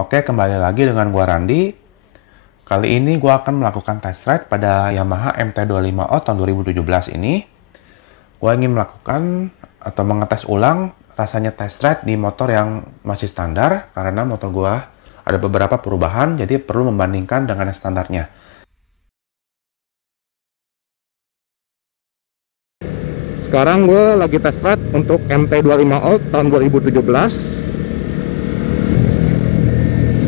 Oke, kembali lagi dengan gua Randi. Kali ini gua akan melakukan test ride pada Yamaha MT-25O tahun 2017 ini. Gua ingin melakukan atau mengetes ulang rasanya test ride di motor yang masih standar karena motor gua ada beberapa perubahan, jadi perlu membandingkan dengan yang standarnya. Sekarang gue lagi test ride untuk MT-25O tahun 2017.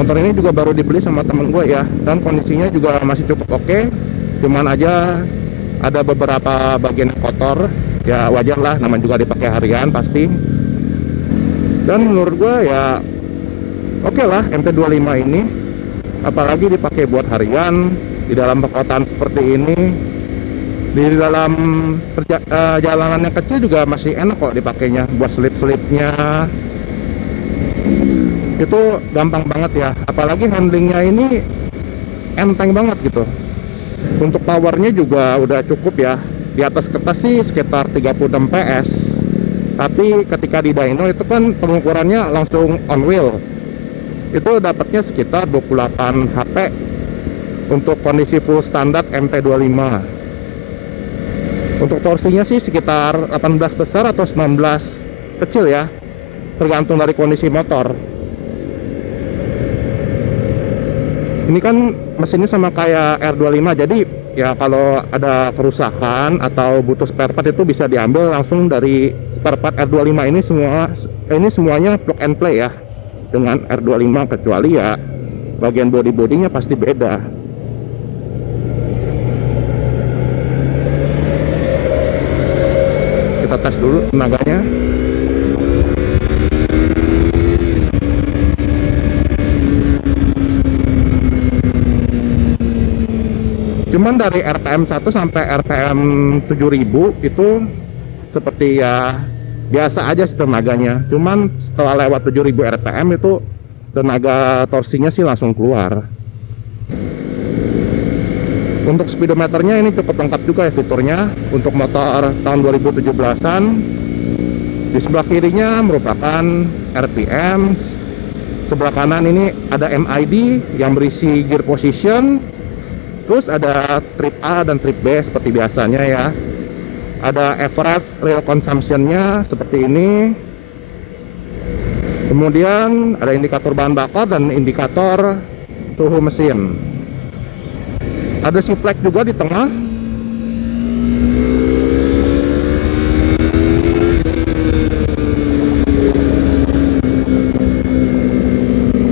Motor ini juga baru dibeli sama temen gue ya, dan kondisinya juga masih cukup oke. Cuman aja ada beberapa bagian yang kotor, ya wajar lah, namanya juga dipakai harian pasti. Dan menurut gue ya oke lah MT-25 ini, apalagi dipakai buat harian di dalam perkotaan seperti ini. Di dalam jalanan yang kecil juga masih enak kok dipakainya, buat selip-selipnya itu gampang banget ya, apalagi handlingnya ini enteng banget gitu. Untuk powernya juga udah cukup ya, di atas kertas sih sekitar 36 PS, tapi ketika di dyno itu kan pengukurannya langsung on wheel, itu dapatnya sekitar 28 HP untuk kondisi full standar MT-25. Untuk torsinya sih sekitar 18 besar atau 19 kecil ya, tergantung dari kondisi motor. Ini kan mesinnya sama kayak R25, jadi ya kalau ada kerusakan atau butuh spare part itu bisa diambil langsung dari spare part R25 ini. Semuanya plug and play ya dengan R25, kecuali ya bagian body-bodinya pasti beda. Kita tes dulu tenaganya. Cuman dari RPM 1 sampai RPM 7000 itu seperti ya biasa aja sih tenaganya. Cuman setelah lewat 7000 RPM itu tenaga torsinya sih langsung keluar. Untuk speedometernya ini cukup lengkap juga ya fiturnya untuk motor tahun 2017-an. Di sebelah kirinya merupakan RPM, sebelah kanan ini ada MID yang berisi gear position, terus ada trip A dan trip B seperti biasanya ya. Ada average real consumption-nya seperti ini. Kemudian ada indikator bahan bakar dan indikator suhu mesin. Ada shift flag juga di tengah.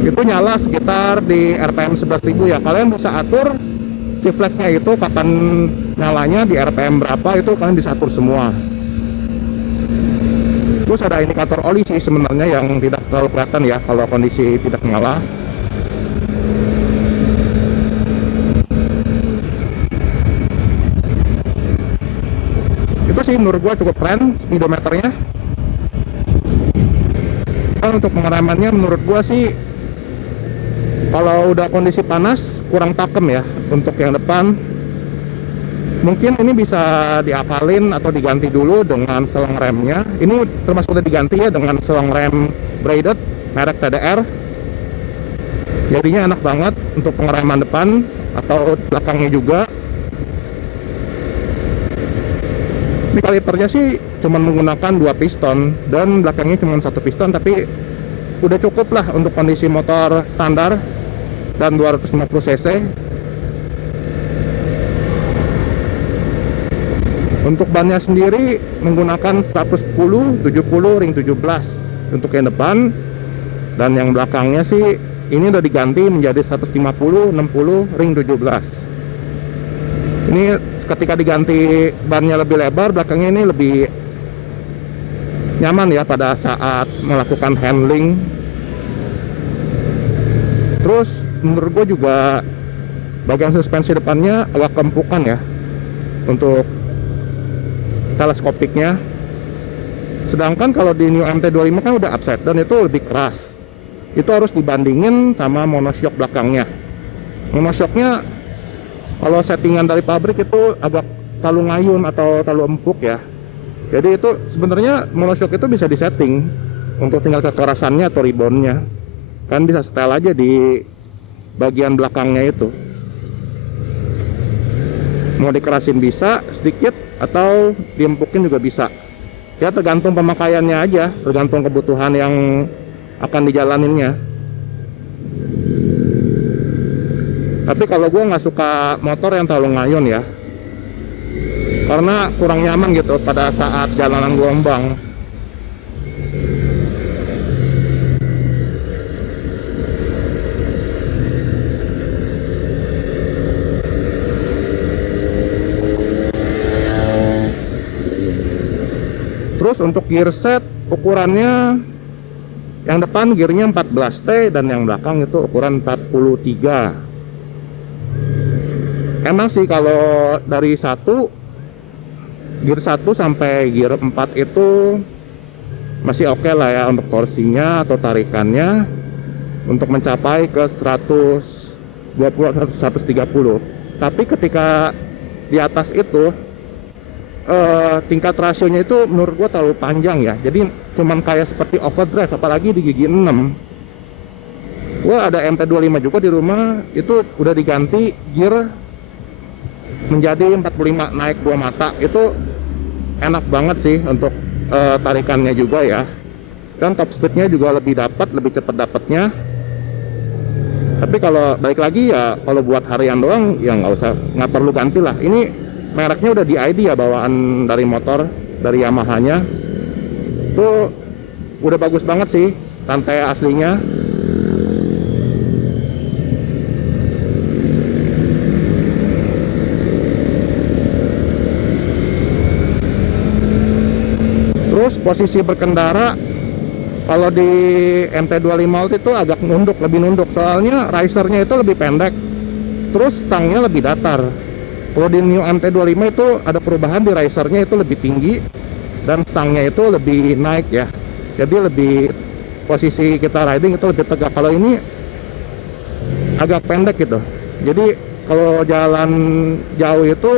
Itu nyala sekitar di RPM 11.000 ya. Kalian bisa atur shift flagnya itu kapan nyalanya, di RPM berapa, itu kalian bisa atur semua. Terus ada indikator oli sih sebenarnya yang tidak terlalu kelihatan ya kalau kondisi tidak nyala. Itu sih menurut gua cukup keren speedometernya. Untuk pengeremannya menurut gua sih kalau udah kondisi panas kurang pakem ya. Untuk yang depan mungkin ini bisa diakalin atau diganti dulu dengan selang remnya. Ini termasuk udah diganti ya dengan selang rem braided merek TDR. Jadinya enak banget untuk pengereman depan atau belakangnya juga. Ini kalipernya sih cuma menggunakan 2 piston dan belakangnya cuma 1 piston, tapi udah cukup lah untuk kondisi motor standar dan 250 cc. Untuk bannya sendiri menggunakan 110 70 ring 17 untuk yang depan, dan yang belakangnya sih ini udah diganti menjadi 150 60 ring 17. Ini ketika diganti bannya lebih lebar, belakangnya ini lebih nyaman ya pada saat melakukan handling. Terus menurut gue juga bagian suspensi depannya agak kempukan ya untuk teleskopiknya. Sedangkan kalau di New MT-25 kan udah upside down, itu lebih keras. Itu harus dibandingin sama monoshock belakangnya. Monoshocknya kalau settingan dari pabrik itu agak terlalu ngayun atau terlalu empuk ya. Jadi itu sebenarnya monoshock itu bisa disetting untuk tinggal kekerasannya atau reboundnya. kan bisa setel aja di bagian belakangnya itu. Mau dikerasin bisa sedikit atau diempukin juga bisa. Ya tergantung pemakaiannya aja, tergantung kebutuhan yang akan dijalaninnya. Tapi kalau gue nggak suka motor yang terlalu ngayon ya, karena kurang nyaman gitu pada saat jalanan gelombang. Terus untuk gear set ukurannya, yang depan gearnya 14T dan yang belakang itu ukuran 43. Emang sih kalau dari gear 1 sampai gear 4 itu masih oke lah ya untuk torsinya atau tarikannya untuk mencapai ke 120 130. Tapi ketika di atas itu tingkat rasionya itu menurut gua terlalu panjang ya. Jadi cuman kayak seperti overdrive, apalagi di gigi 6. Gua ada MT25 juga di rumah, itu udah diganti gear menjadi 45 naik 2 mata. Itu enak banget sih untuk tarikannya juga ya. Dan top speednya juga lebih dapat, lebih cepat dapatnya. Tapi kalau balik lagi ya, kalau buat harian doang ya nggak perlu ganti lah. Ini mereknya udah di ID ya, bawaan dari motor dari Yamaha-nya. Itu udah bagus banget sih rantai aslinya. Terus posisi berkendara kalau di MT25 Alt itu agak nunduk, lebih nunduk, soalnya risernya itu lebih pendek, terus stangnya lebih datar. Kalau di New MT25 itu ada perubahan, di risernya itu lebih tinggi dan stangnya itu lebih naik ya. Jadi lebih posisi kita riding itu lebih tegak. Kalau ini agak pendek gitu. Jadi kalau jalan jauh itu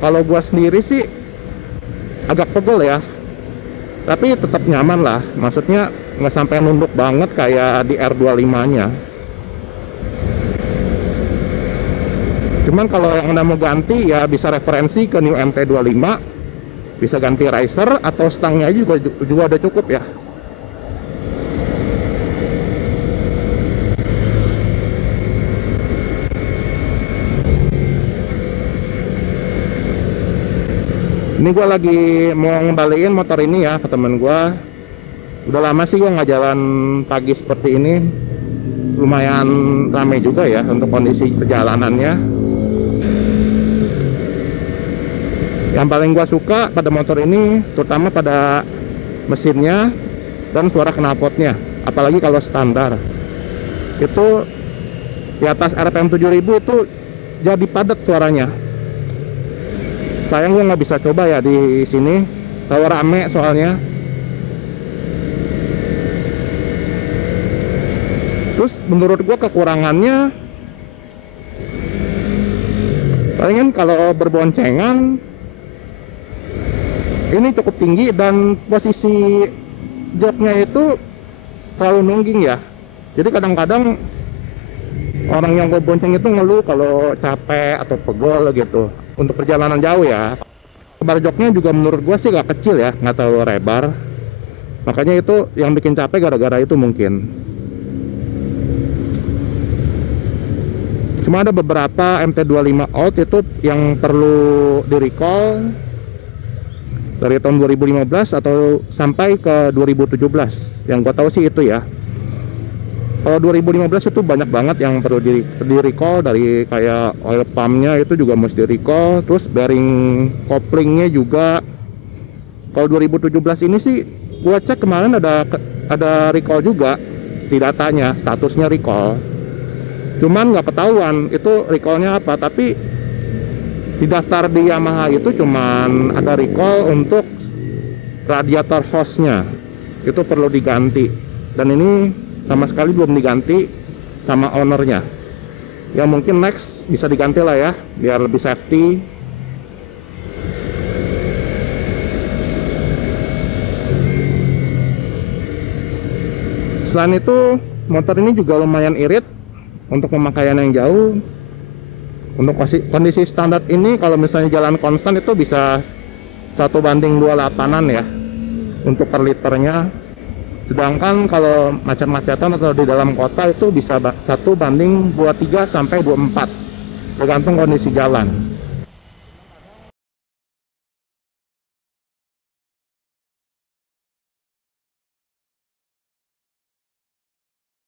kalau gua sendiri sih agak pegel ya. Tapi tetap nyaman lah. Maksudnya nggak sampai nunduk banget kayak di R25-nya. Cuman kalau yang udah mau ganti ya bisa referensi ke New MT25, bisa ganti riser atau stangnya juga udah cukup ya. Ini gue lagi mau ngembaliin motor ini ya ke temen gue. Udah lama sih gue nggak jalan pagi seperti ini. Lumayan ramai juga ya untuk kondisi perjalanannya. Yang paling gua suka pada motor ini terutama pada mesinnya dan suara knalpotnya, apalagi kalau standar itu di atas RPM 7000 itu jadi padat suaranya. Sayang gua nggak bisa coba ya di sini, terlalu rame soalnya. Terus menurut gua kekurangannya palingan kalau berboncengan ini cukup tinggi dan posisi joknya itu terlalu nungging ya. Jadi kadang-kadang orang yang gue bonceng itu ngeluh kalau capek atau pegel gitu untuk perjalanan jauh ya. Lebar joknya juga menurut gue sih gak kecil ya, nggak terlalu lebar. Makanya itu yang bikin capek gara-gara itu mungkin. Cuma ada beberapa MT25 Alt itu yang perlu di recall dari tahun 2015 atau sampai ke 2017. Yang gua tahu sih itu ya. Kalau 2015 itu banyak banget yang perlu di recall, dari kayak oil pumpnya itu juga mesti di recall, terus bearing couplingnya juga. Kalau 2017 ini sih gua cek kemarin ada recall juga di datanya, statusnya recall. Cuman nggak ketahuan itu recallnya apa, tapi di daftar di Yamaha itu cuman ada recall untuk radiator hose-nya, itu perlu diganti, dan ini sama sekali belum diganti sama ownernya. Ya mungkin next bisa diganti lah ya, biar lebih safety. Selain itu motor ini juga lumayan irit untuk pemakaian yang jauh. Untuk kondisi standar ini kalau misalnya jalan konstan itu bisa 1:28-an ya untuk per liternya. Sedangkan kalau macet-macetan atau di dalam kota itu bisa 1:23 sampai 24 tergantung kondisi jalan.